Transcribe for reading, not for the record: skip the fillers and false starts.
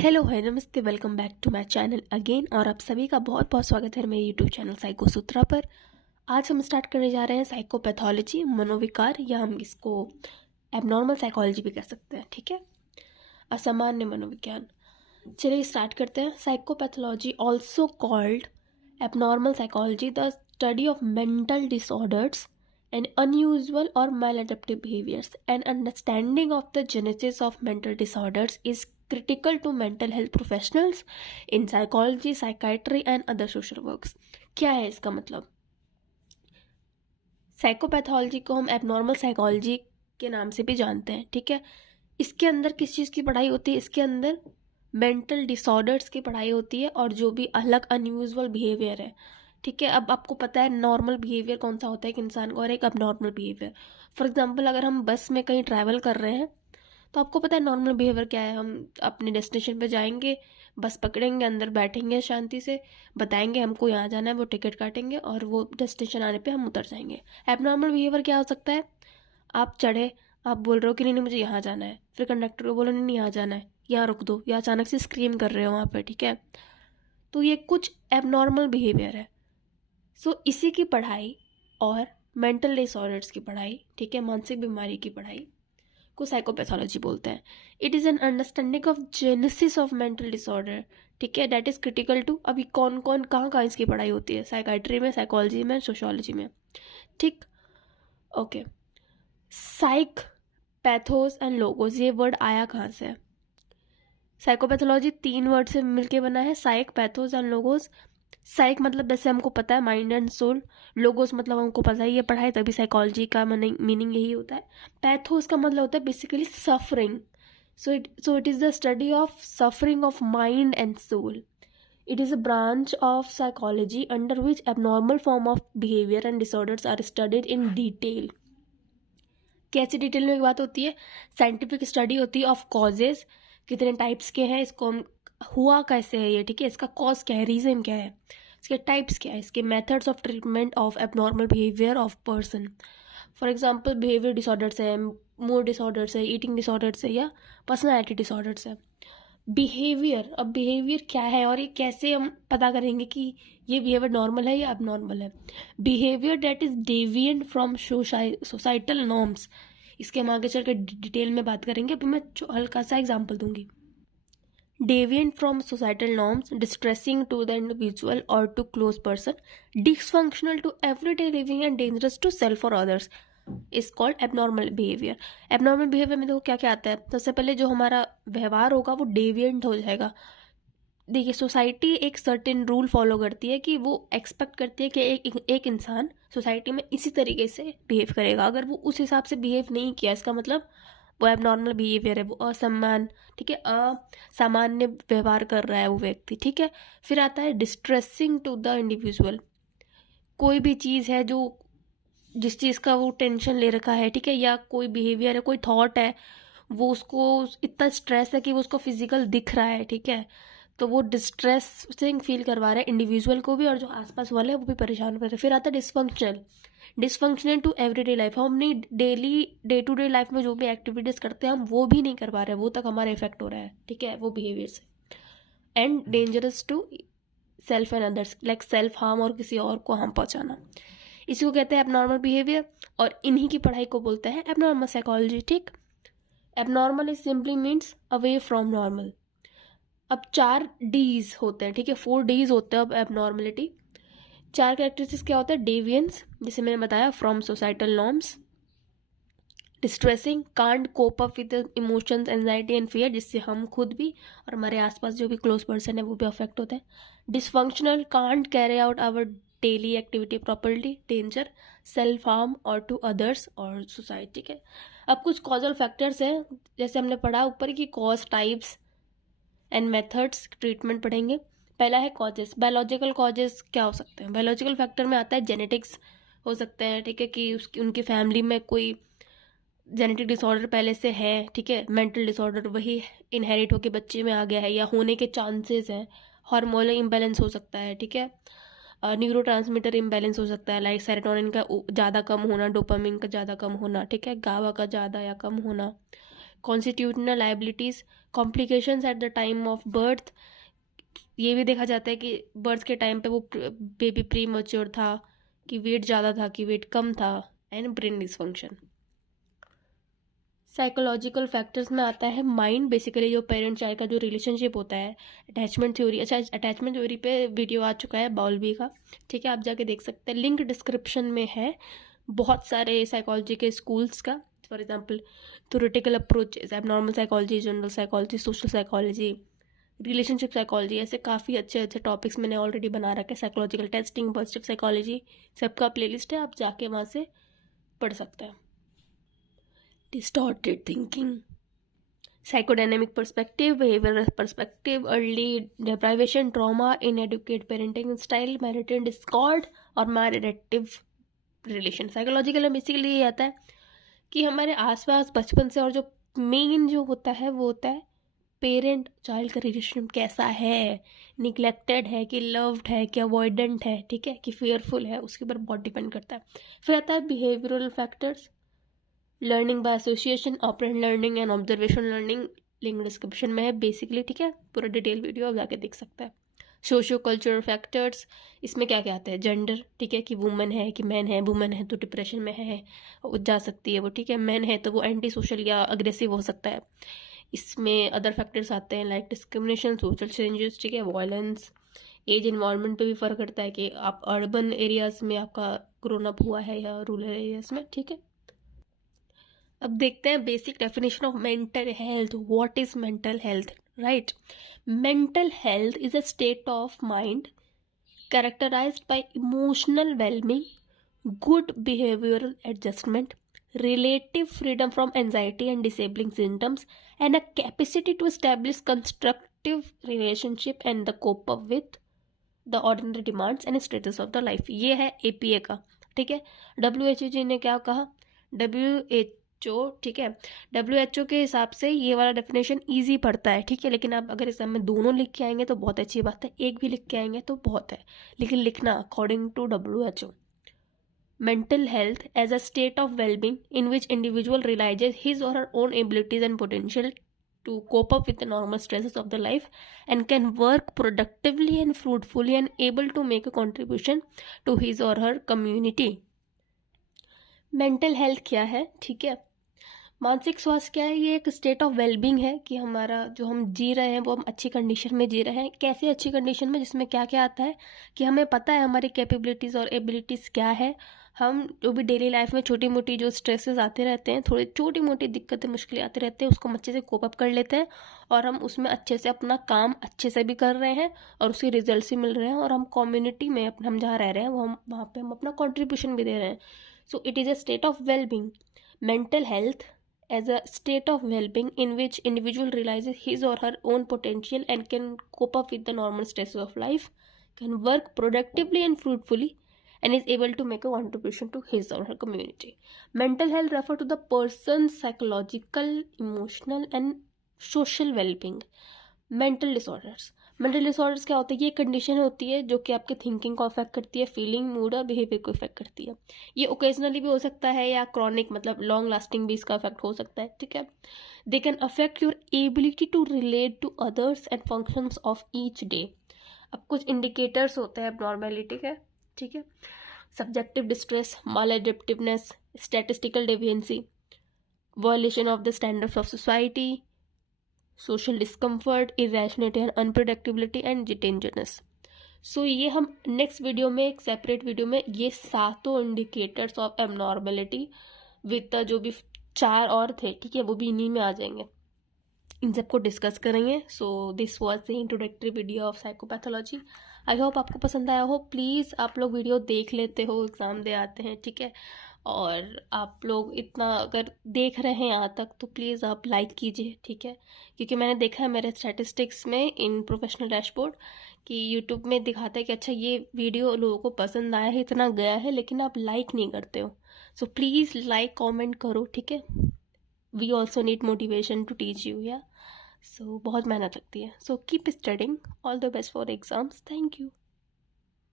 Hello है नमस्ते, welcome back to my channel again. और आप सभी का बहुत बहुत स्वागत है मेरे यूट्यूब चैनल साइको सूत्रा पर। आज हम स्टार्ट करने जा रहे हैं साइकोपैथोलॉजी, मनोविकार, या हम इसको एबनॉर्मल साइकोलॉजी भी कह सकते हैं, ठीक है, असामान्य मनोविज्ञान। चलिए स्टार्ट करते हैं। Psychopathology also called abnormal psychology, the study of mental disorders and unusual or maladaptive behaviors. An understanding of the genesis of mental disorders is critical to mental health professionals in psychology, psychiatry and other social works. क्या है इसका मतलब? Psychopathology को हम abnormal psychology के नाम से भी जानते हैं, ठीक है। इसके अंदर किस चीज़ की पढ़ाई होती है? इसके अंदर मेंटल डिसऑर्डर्स की पढ़ाई होती है और जो भी अलग अनयूजुअल बिहेवियर है, ठीक है। अब आपको पता है नॉर्मल बिहेवियर कौन सा होता है एक इंसान का और एक अबनॉर्मल बिहेवियर। फॉर एग्जांपल, अगर हम बस में कहीं ट्रैवल कर रहे हैं तो आपको पता है नॉर्मल बिहेवियर क्या है। हम अपने डेस्टिनेशन पे जाएंगे, बस पकड़ेंगे, अंदर बैठेंगे, शांति से बताएंगे हमको यहाँ जाना है, वो टिकट काटेंगे और वो डेस्टिनेशन आने पे हम उतर जाएंगे। एबनॉर्मल बिहेवियर क्या हो सकता है? आप चढ़े, आप बोल रहे हो कि नहीं नहीं मुझे यहाँ जाना है, फिर कंडक्टर को बोलो नहीं नहीं यहाँ जाना है, यहाँ रुक दो, या अचानक से स्क्रीम कर रहे हो वहाँ पे, ठीक है। तो ये कुछ एबनॉर्मल बिहेवियर है। सो इसी की पढ़ाई और मेंटल डिसऑर्डर्स की पढ़ाई, ठीक है, मानसिक बीमारी की पढ़ाई को साइकोपैथोलॉजी बोलते हैं। It is an understanding of genesis of mental disorder, ठीक है, दैट इज क्रिटिकल टू। अभी कौन कौन कहाँ कहाँ इसकी पढ़ाई होती है? साइकाइट्री में, साइकोलॉजी में, सोशियोलॉजी में, ठीक, okay. Psyche, pathos and logos, ये वर्ड आया कहाँ से है? साइकोपैथोलॉजी 3 वर्ड से मिलके बना है, साइक, पैथोस एंड लोगोस। साइक मतलब जैसे हमको पता है माइंड एंड सोल, लोगोस मतलब हमको पता है ये पढ़ाई, तभी साइकोलॉजी का मीनिंग यही होता है। पैथोस का मतलब होता है basically suffering. So it is the study of suffering of mind and soul. It is a branch of psychology under which abnormal form of behaviour and disorders are studied in detail. कैसी detail में बात होती है? Scientific study होती है of causes, कितने types के हैं, इसको हम हुआ कैसे है ये, ठीक है, इसका कॉज क्या है, रीज़न क्या है, इसके टाइप्स क्या है, इसके methods of treatment of abnormal behaviour of person. For example behaviour disorders है, मूड डिसऑर्डर्स है, ईटिंग डिसऑर्डर्स है, या पर्सनैलिटी डिसऑर्डर्स है। बिहेवियर, अब बिहेवियर क्या है और ये कैसे हम पता करेंगे कि ये बिहेवियर नॉर्मल है या अबनॉर्मल है? Behaviour that is deviant from societal norms. इसके हम आगे चल कर डिटेल में बात करेंगे, अभी मैं हल्का सा एग्जाम्पल दूंगी। Deviant from societal norms, distressing to the individual और to close person, dysfunctional to everyday living and dangerous to self और others is called abnormal behaviour. Abnormal behaviour में देखो क्या क्या आता है। सबसे पहले जो हमारा व्यवहार होगा वो डेविएंट हो जाएगा। देखिए, सोसाइटी एक सर्टेन रूल फॉलो करती है कि वो एक्सपेक्ट करती है कि एक इंसान सोसाइटी में इसी तरीके से बिहेव करेगा। अगर वो उस हिसाब से बिहेव नहीं किया, इसका मतलब वो एबनॉर्मल बिहेवियर है, वो असम्मान, ठीक है, असामान्य व्यवहार कर रहा है वो व्यक्ति, ठीक है। फिर आता है डिस्ट्रेसिंग टू द इंडिविजुअल। कोई भी चीज़ है जो जिस चीज़ का वो टेंशन ले रखा है, ठीक है, या कोई बिहेवियर है, कोई थॉट है, वो उसको इतना स्ट्रेस है कि वो उसको फिजिकल दिख रहा है, ठीक है, तो वो डिस्ट्रेसिंग फील करवा रहा है इंडिविजुअल को भी, और जो आसपास वाले हैं वो भी परेशान कर रहे हैं। फिर आता है डिसफंक्शनल टू एवरीडे लाइफ। हम अपनी daily day to day life में जो भी एक्टिविटीज करते हैं हम वो भी नहीं कर पा रहे हैं, वो तक हमारा इफेक्ट हो रहा है, ठीक है, वो बिहेवियर से। And dangerous to self and others, like self harm और किसी और को हार्म पहुंचाना, इसी को कहते हैं एबनॉर्मल बिहेवियर। और इन्हीं की पढ़ाई को बोलते हैं एबनॉर्मल साइकोलॉजी, ठीक। Abnormal is simply means away from normal. अब 4 डीज होते हैं, ठीक है, 4 डीज होते हैं अब एबनॉर्मलिटी। 4 कैरेक्टरिस्टिक्स क्या होता है? डेवियंस, जैसे मैंने बताया, from societal norms. Distressing, can't cope up with emotions, anxiety and fear, जिससे हम खुद भी और हमारे आसपास जो भी क्लोज पर्सन है वो भी अफेक्ट होते हैं। Dysfunctional, can't carry out our daily activity properly, danger, self harm और टू अदर्स और सोसाइटी के। अब कुछ कॉजल फैक्टर्स हैं, जैसे हमने पढ़ा ऊपर की cause, types and methods, treatment पढ़ेंगे। पहला है कॉजेस। बायोलॉजिकल कॉजेस क्या हो सकते हैं? बायोलॉजिकल फैक्टर में आता है जेनेटिक्स हो सकते हैं, ठीक है, कि उसकी उनकी फैमिली में कोई जेनेटिक डिसऑर्डर पहले से है, ठीक है, मेंटल डिसऑर्डर वही इनहेरिट होकर बच्चे में आ गया है या होने के चांसेस हैं। हार्मोनल इम्बैलेंस हो सकता है, ठीक है, न्यूरो ट्रांसमीटर इम्बैलेंस हो सकता है, लाइक सेरोटोनिन का ज़्यादा कम होना, डोपामिन का ज़्यादा कम होना, ठीक है, गावा का ज़्यादा या कम होना, constitutional liabilities, complications at the time of birth, ये भी देखा जाता है कि बर्थ के टाइम पे वो बेबी प्री मैच्योर था, कि वेट ज़्यादा था, कि वेट कम था, and brain dysfunction. Psychological factors में आता है माइंड, बेसिकली जो पेरेंट चाइल्ड का जो रिलेशनशिप होता है, अटैचमेंट थ्योरी, अच्छा अटैचमेंट थ्योरी पे वीडियो आ चुका है बाउल्बी का, ठीक है, आप जाके देख सकते हैं, लिंक डिस्क्रिप्शन में है, बहुत सारे साइकोलॉजी के स्कूल्स का, for example theoretical approaches, abnormal psychology, general psychology, social psychology, relationship psychology, ऐसे काफ़ी अच्छे अच्छे टॉपिक्स मैंने ऑलरेडी बना रखे, साइकोलॉजिकल टेस्टिंग, पॉजिटिव साइकोलॉजी, सबका प्लेलिस्ट है, आप जाके वहाँ से पढ़ सकते हैं। Distorted thinking, psychodynamic perspective, behavioral perspective, early deprivation, trauma, inadequate parenting style, marital discord और maladaptive relation। साइकोलॉजिकल में बेसिकली ये आता है कि हमारे आसपास बचपन से, और जो मेन जो होता है वो होता है पेरेंट चाइल्ड का रिलेशनशिप कैसा है, निगलेक्टेड है कि लव्ड है कि अवॉइडेंट है, ठीक है, कि फेयरफुल है, उसके ऊपर बहुत डिपेंड करता है। फिर आता है behavioural factors, learning by association, operant learning and observation learning, link description में है बेसिकली, ठीक है, पूरा डिटेल वीडियो आप जाके देख सकते हैं। सोशियो कल्चरल फैक्टर्स, इसमें क्या क्या आता है, जेंडर, ठीक है, कि वुमेन है कि मैन है, वुमेन है तो डिप्रेशन में है, जा सकती है वो, ठीक है, मैन है तो वो एंटी सोशल या अग्रेसिव हो सकता है। इसमें अदर फैक्टर्स आते हैं लाइक डिस्क्रिमिनेशन, सोशल चेंजेस, ठीक है, वायलेंस, एज, इन्वायरमेंट पे भी फ़र्क करता है कि आप अर्बन एरियाज़ में आपका ग्रोन अप हुआ है या रूरल एरियाज़ में, ठीक है। अब देखते हैं basic definition of mental health. What is mental health, right? Mental health is a state of mind characterized by emotional well-being, good behavioral adjustment, relative freedom from anxiety and disabling symptoms, and a capacity to establish constructive relationship and the cope up with the ordinary demands and status of the life। ये है APA का, ठीक है। WHO जी ने क्या कहा, WHO, ठीक है, WHO के हिसाब से ये वाला डेफिनेशन इजी पड़ता है, ठीक है, लेकिन आप अगर एग्जाम में दोनों लिख के आएंगे तो बहुत अच्छी बात है, एक भी लिख के आएंगे तो बहुत है, लेकिन लिखना according to WHO। Mental health as a state of wellbeing in which individual realises his और her own abilities and potential to cope up with the normal stresses of the life and can work productively and fruitfully and able to make a contribution to his or her community। Mental health क्या है, ठीक है, मानसिक स्वास्थ्य क्या है, ये एक स्टेट ऑफ वेलबींग है कि हमारा जो हम जी रहे हैं वो हम अच्छी कंडीशन में जी रहे हैं। कैसे अच्छी कंडीशन में, जिसमें क्या क्या आता है कि हमें पता है हमारी कैपेबिलिटीज़ और एबिलिटीज़ क्या है, हम जो भी डेली लाइफ में छोटी मोटी जो स्ट्रेसेस आते रहते हैं, थोड़ी छोटी मोटी दिक्कतें मुश्किलें आते रहते हैं, उसको हम अच्छे से कोप अप कर लेते हैं और हम उसमें अच्छे से अपना काम अच्छे से भी कर रहे हैं और उसके रिजल्ट भी मिल रहे हैं, और हम कम्युनिटी में हम जहाँ रह रहे हैं वो हम वहाँ पर हम अपना कॉन्ट्रीब्यूशन भी दे रहे हैं। सो it is a state of wellbeing. Mental health as a state of well-being in which individual realizes his or her own potential and can cope up with the normal stresses of life, can work productively and fruitfully, and is able to make a contribution to his or her community। Mental health refers to the person's psychological, emotional and social well-being। Mental disorders, mental disorders क्या होता है, ये condition होती है जो कि आपके thinking को अफेक्ट करती है, फीलिंग, मूड और बिहेवियर को इफेक्ट करती है। ये ओकेजनली भी हो सकता है या क्रॉनिक मतलब लॉन्ग लास्टिंग भी इसका अफेक्ट हो सकता है, ठीक है। They can affect your ability to relate to others and functions of each day. अब कुछ इंडिकेटर्स होते हैं एबनॉर्मेलिटी के, ठीक है, subjective distress, maladaptiveness, statistical deviancy, violation of the standards of society, social discomfort, irrationality and unpredictability and dangerousness. So ये हम next video में, एक सेपरेट वीडियो में, ये सातों इंडिकेटर्स ऑफ एबनॉर्मेलिटी विद जो भी 4 और थे, ठीक है, वो भी इन्हीं में आ जाएंगे, इन सबको डिस्कस करेंगे। So this was the introductory video of psychopathology. I hope आपको पसंद आया हो। प्लीज़ आप लोग वीडियो देख लेते हो, एग्ज़ाम दे आते हैं, ठीक है, और आप लोग इतना अगर देख रहे हैं यहाँ तक तो प्लीज़ आप लाइक कीजिए, ठीक है, क्योंकि मैंने देखा है मेरे स्टैटिस्टिक्स में इन प्रोफेशनल डैशबोर्ड कि यूट्यूब में दिखाता है कि अच्छा ये वीडियो लोगों को पसंद आया है, इतना गया है, लेकिन आप लाइक नहीं करते हो। सो प्लीज़ लाइक कॉमेंट करो, ठीक है। We also need motivation to teach you, या सो बहुत मेहनत लगती है। So keep studying, all the best for exams, thank you.